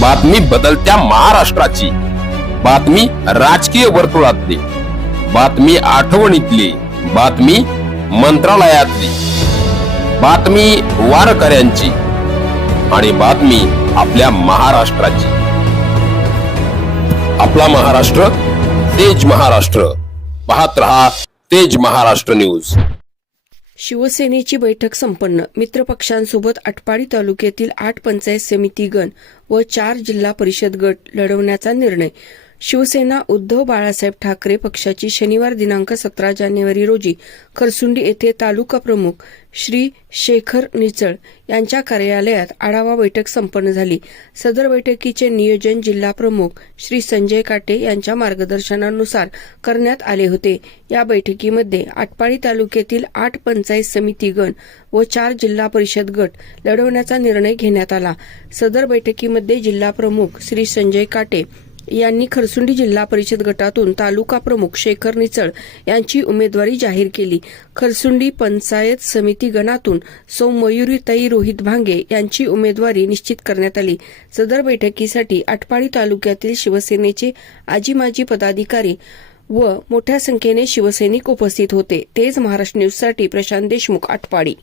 बातमी बदलत्या महाराष्ट्राची, बातमी राजकीय वर्तुळातली, बातमी आठवणीतली, बातमी मंत्रालयातली, बातमी वारकऱ्यांची आणि बातमी आपल्या महाराष्ट्राची। आपला महाराष्ट्र तेज महाराष्ट्र, पाहत रहा तेज महाराष्ट्र न्यूज। शिवसेनेची बैठक संपन्न। मित्रपक्षांसोबत आटपाडी तालुक्यातील 8 पंचायत समिती गण व 4 जिल्हा परिषद गट लढवण्याचा निर्णय। शिवसेना उद्धव बाळासाहेब ठाकरे पक्षाची शनिवार दिनांक 17 जानेवारी रोजी खरसुंडी येथे तालुका प्रमुख श्री शेखर निचळ यांच्या कार्यालयात आढावा बैठक संपन्न झाली। सदर बैठकीचे नियोजन जिल्हा प्रमुख श्री संजय काटे यांच्या मार्गदर्शनानुसार करण्यात आले होते। या बैठकीमध्ये आटपाडी तालुक्यातील 8 पंचायत समिती गण व 4 जिल्हा परिषद गट लढवण्याचा निर्णय घेण्यात आला। सदर बैठकीमध्ये जिल्हा प्रमुख श्री संजय काटे यांनी खरसुंडी जिल्हा परिषद गटातून तालुका प्रमुख शेखर निचळ यांची उमेदवारी जाहीर केली। खरसुंडी पंचायत समिती गणातून सौ मयुरीताई रोहित भांगे यांची उमेदवारी निश्चित करण्यात आली। सदर बैठकीसाठी आटपाडी तालुक्यातील शिवसेनेचे आजी माजी पदाधिकारी व मोठ्या संख्येने शिवसैनिक उपस्थित होते। तेज महाराष्ट्र न्यूजसाठी प्रशांत देशमुख, आटपाडी।